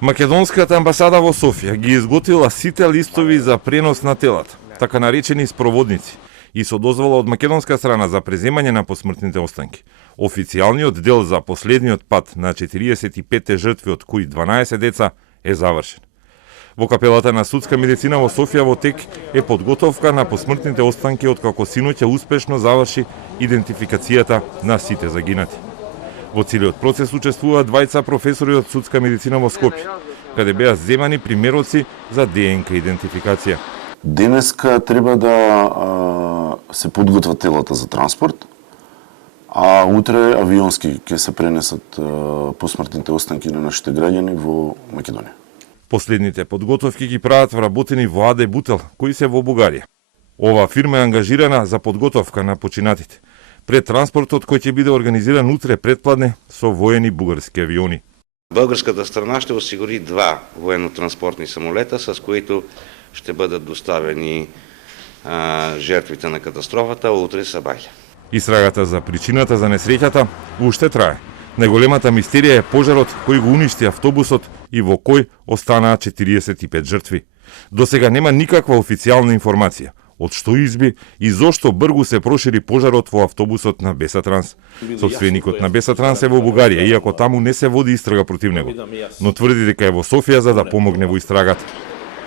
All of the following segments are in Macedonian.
Македонската амбасада во Софија ги изготвила сите листови за пренос на телата, така наречени спроводници, и со дозвола од македонска страна за преземање на посмртните останки. Официјалниот дел за последниот пат на 45 жртви, од кои 12 деца, е завршен. Во капелата на судска медицина во Софија во тек е подготовка на посмртните останки, откако синоќа успешно заврши идентификацијата на сите загинати. Во целиот процес учествуваат двајца професори од судска медицина во Скопје, каде беа земани примероци за ДНК идентификација. Денеска треба да се подготват телата за транспорт, а утре авионски ќе се пренесат посмртните останки на нашите граѓани во Македонија. Последните подготовки ги прават вработени во АД Бутел, кои се во Бугарија. Оваа фирма е ангажирана за подготовка на починатите пред транспортот кој ќе биде организиран утре предпладне со воени бугарски авиони. Българската страна ще осигури 2 военно-транспортни самолета, с които ще бъдат доставени жертвите на катастрофата утре сабајле. Истрагата за причината за несреќата уште трае. Најголемата мистерија е пожарот кој го уништи автобусот и во кој останаа 45 жртви. Досега нема никаква официјална информација од што изби и зошто бргу се прошири пожарот во автобусот на Бесатранс. Собственикот на Бесатранс е во Бугарија, иако таму не се води истрага против него, но тврди дека е во Софија за да помогне во истрагата.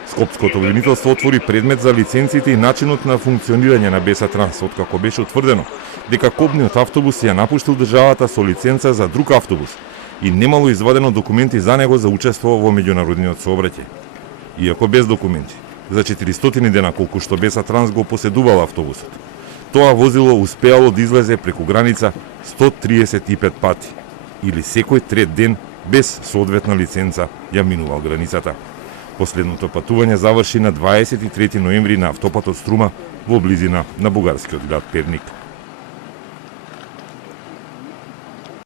Скопското обвинителство отвори предмет за лиценците и начинот на функционирање на Бесатранс, откако беше утврдено дека копниот автобус ја напуштил државата со лиценца за друг автобус и немало извадено документи за него за учество во меѓународниот сообраќај. Иако без документи, за 400 дена колку што Бесатранс го поседувал автобусот, тоа возило успеало да излезе преку граница 135 пати, или секој трет ден без соодветна лиценца ја минувал границата. Последното патување заврши на 23 ноември на автопатот Струма во близина на бугарскиот град Перник.